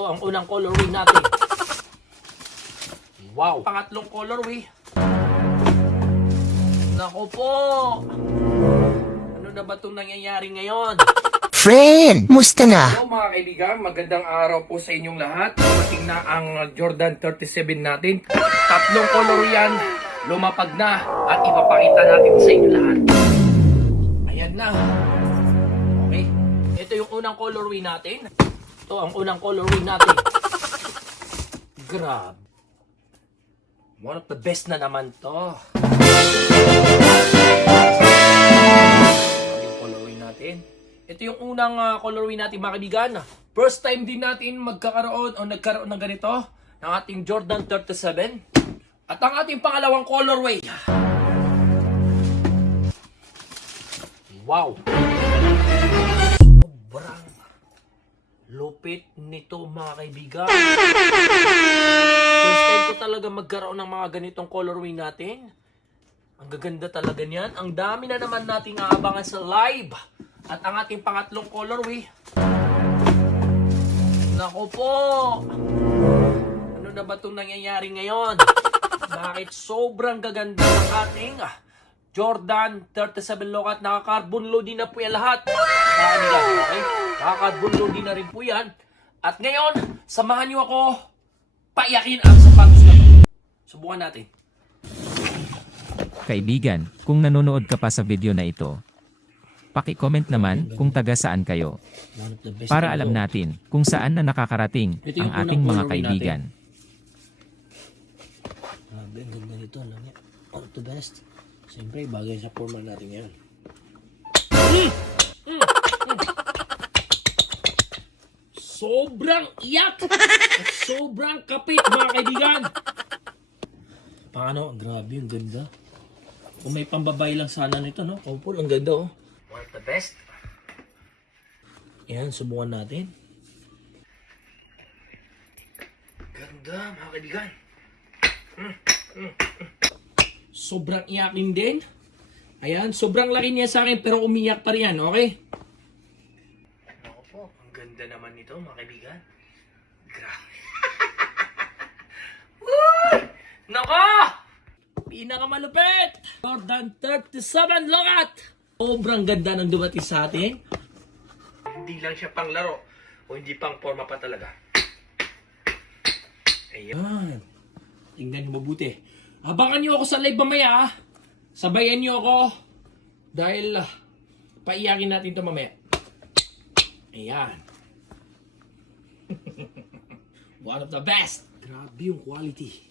Ito ang unang colorway natin. Wow! Pangatlong colorway. Nako po! Ano na ba itong nangyayari ngayon? Friend, musta na? Hello mga kaibigan, magandang araw po sa inyong lahat. Dumating na ang Jordan 37 natin. Tatlong color yan, lumapag na at ipapakita natin sa inyo lahat. Ayan na. Okay, ito yung unang colorway natin. Ito ang unang colorway natin. Grabe. One of the best na naman to. Yung colorway natin. Ito yung unang colorway natin mga kaibigan. First time din natin magkakaroon o nagkaroon ng ganito ng ating Jordan 37. At ang ating pangalawang colorway. Wow! Sobrang lupit nito mga kaibigan. First time ko talaga magkaroon ng mga ganitong colorway natin. Ang gaganda talaga niyan. Ang dami na naman nating aabangan sa live. At ang ating pangatlong colorway. Nako po! Ano na ba itong nangyayari ngayon? Bakit sobrang gaganda ng ating Jordan 37 lock at naka-carbon loading na po yan lahat. Okay? Naka-carbon loading na rin po yan. At ngayon, samahan nyo ako paiyakin ang sapatos na ito. Subukan natin. Kaibigan, kung nanonood ka pa sa video na ito, paki-comment naman kung taga saan kayo. Para alam natin kung saan na nakakarating ang ating mga kaibigan. Ang ganda nito. One of the best. Siyempre, bagay sa forma natin yan. Sobrang iyak! At sobrang kapit mga kaibigan! Paano? Grabe, ang ganda. Kung may pambabay lang sana nito, no? Kaupol, ang ganda, oh. One of the best. Yan, subukan natin. Ganda, mga kaibigan. Sobrang iyakin din. Ayan, sobrang laki niya sa akin pero umiyak pa rin yan, okay? Ako po, ang ganda naman nito, mga kaibigan. Grabe. Woo! Nako! Pinakamalupit! Jordan 37 lokat! Sobrang ganda ng dumating sa atin. Hindi lang siya pang laro o hindi pang forma pa talaga. Ayan. Tingnan niyo mabuti. Abangan niyo ako sa live mamaya. Sabayan niyo ako. Dahil paiyakin natin ito mamaya. Ayan. One of the best. Grabe yung quality.